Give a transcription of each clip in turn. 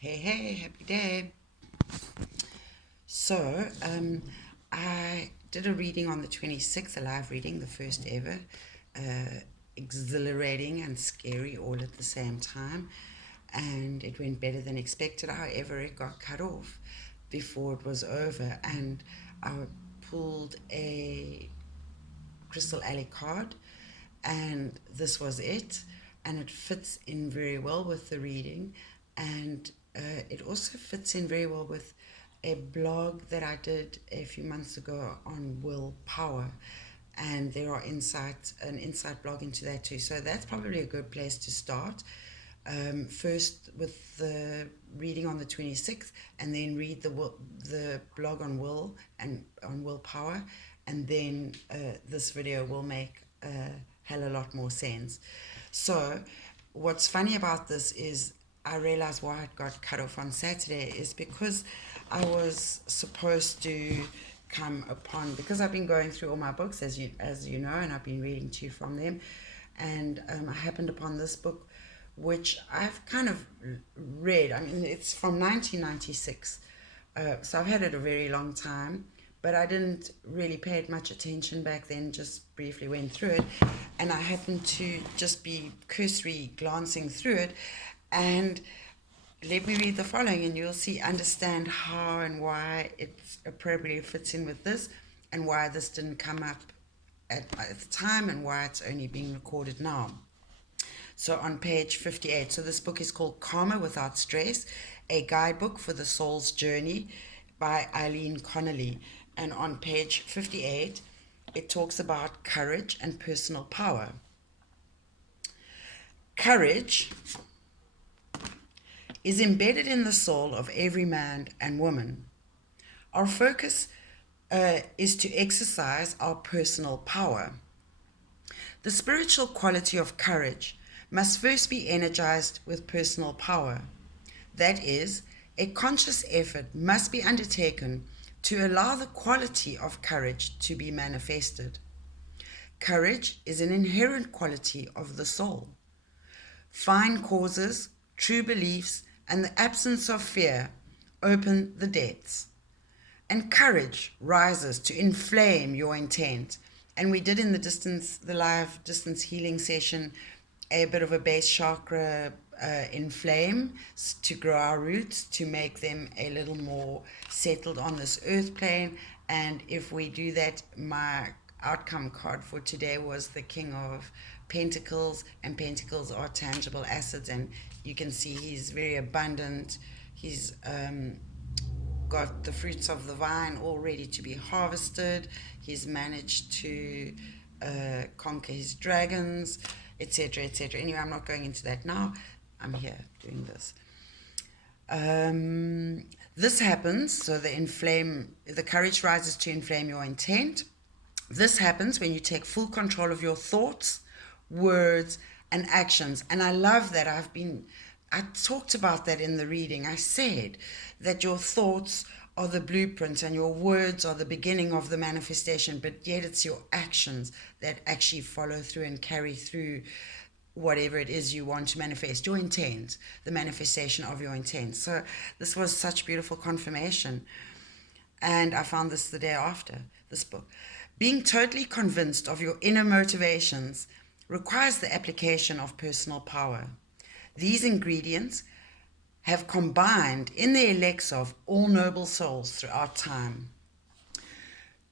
Hey, happy day. So, I did a reading on the 26th, a live reading, the first ever. Exhilarating and scary all at the same time. And it went better than expected. However, it got cut off before it was over. And I pulled a Crystal Alley card, and this was it. And it fits in very well with the reading, and it also fits in very well with a blog that I did a few months ago on willpower, and there are an insight blog into that too. So that's probably a good place to start. First with the reading on the 26th, and then read the blog on will and on willpower, and then this video will make a hell a lot more sense. So what's funny about this is I realized why it got cut off on Saturday is because I was supposed to come upon, because I've been going through all my books as you know, and I've been reading to you from them, and I happened upon this book which I've kind of read. I mean, it's from 1996, so I've had it a very long time, but I didn't really pay it much attention back then, just briefly went through it, and I happened to just be cursory glancing through it, and let me read the following, and you'll understand how and why it appropriately fits in with this, and why this didn't come up at the time, and why it's only being recorded now. So on page 58, so this book is called Karma Without Stress, a guidebook for the soul's journey by Eileen Connolly. And on page 58, it talks about courage and personal power. Courage is embedded in the soul of every man and woman. Our focus is to exercise our personal power. The spiritual quality of courage must first be energized with personal power. That is, a conscious effort must be undertaken to allow the quality of courage to be manifested. Courage is an inherent quality of the soul. Fine causes, true beliefs, and the absence of fear open the depths. And courage rises to inflame your intent. And we did in the live distance healing session, a bit of a base chakra inflame to grow our roots, to make them a little more settled on this earth plane. And if we do that, my outcome card for today was the King of Pentacles, and Pentacles are tangible assets, and you can see he's very abundant. He's got the fruits of the vine all ready to be harvested. He's managed to conquer his dragons, etc., etc. Anyway, I'm not going into that now. I'm here doing this. This happens, so the courage rises to inflame your intent. This happens when you take full control of your thoughts, words, and actions. And I love that. I talked about that in the reading. I said that your thoughts are the blueprint and your words are the beginning of the manifestation, but yet it's your actions that actually follow through and carry through whatever it is you want to manifest, your intent, the manifestation of your intent. So this was such beautiful confirmation. And I found this the day after this book. Being totally convinced of your inner motivations requires the application of personal power. These ingredients have combined in the elixir of all noble souls throughout time.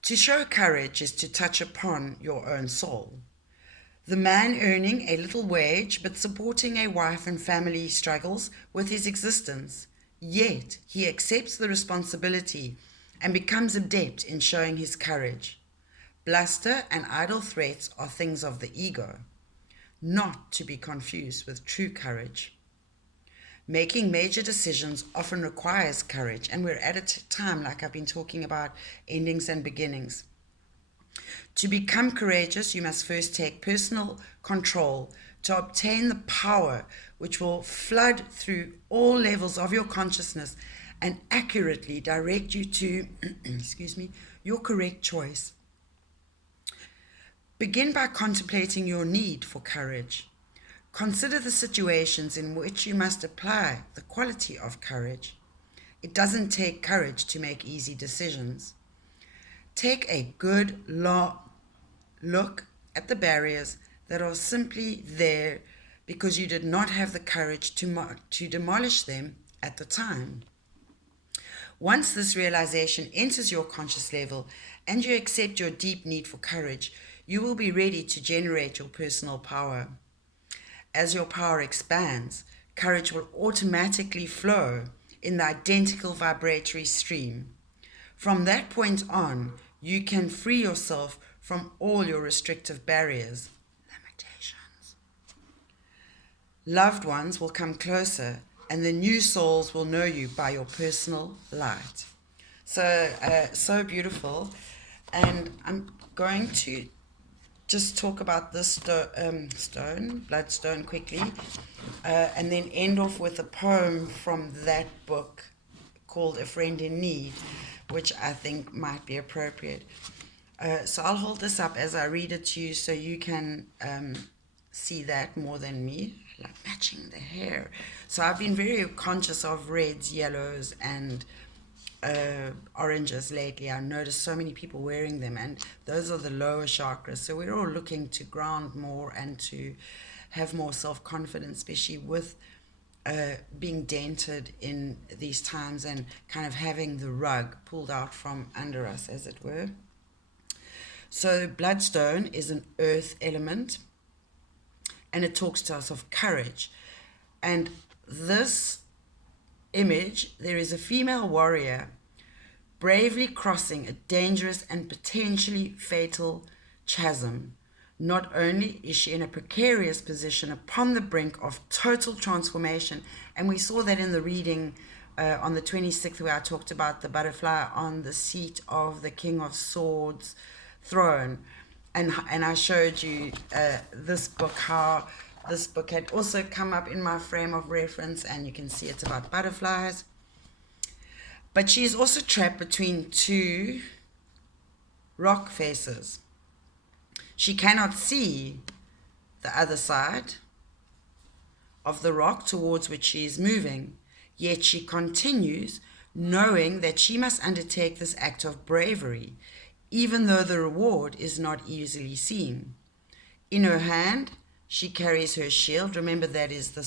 To show courage is to touch upon your own soul. The man earning a little wage but supporting a wife and family struggles with his existence, yet he accepts the responsibility and becomes adept in showing his courage. Bluster and idle threats are things of the ego, not to be confused with true courage. Making major decisions often requires courage, and we're at a time, like I've been talking about, endings and beginnings. To become courageous, you must first take personal control to obtain the power which will flood through all levels of your consciousness and accurately direct you to, your correct choice. Begin by contemplating your need for courage. Consider the situations in which you must apply the quality of courage. It doesn't take courage to make easy decisions. Take a good look at the barriers that are simply there because you did not have the courage to demolish them at the time. Once this realization enters your conscious level and you accept your deep need for courage, you will be ready to generate your personal power. As your power expands, courage will automatically flow in the identical vibratory stream. From that point on, you can free yourself from all your restrictive barriers, limitations. Loved ones will come closer, and the new souls will know you by your personal light. So beautiful. And I'm going to just talk about this bloodstone, quickly, and then end off with a poem from that book called A Friend in Need, which I think might be appropriate. So I'll hold this up as I read it to you so you can see that more than me. I like matching the hair. So I've been very conscious of reds, yellows, and oranges lately. I noticed so many people wearing them, and those are the lower chakras. So we're all looking to ground more and to have more self-confidence, especially with being dented in these times and kind of having the rug pulled out from under us, as it were. So bloodstone is an earth element, and it talks to us of courage. And this image, there is a female warrior bravely crossing a dangerous and potentially fatal chasm. Not only is she in a precarious position upon the brink of total transformation, and we saw that in the reading on the 26th, where I talked about the butterfly on the seat of the King of Swords throne, and I showed you this book, how this book had also come up in my frame of reference, and you can see it's about butterflies. But she is also trapped between two rock faces. She cannot see the other side of the rock towards which she is moving, yet she continues, knowing that she must undertake this act of bravery, even though the reward is not easily seen. In her hand, she carries her shield. Remember, that is the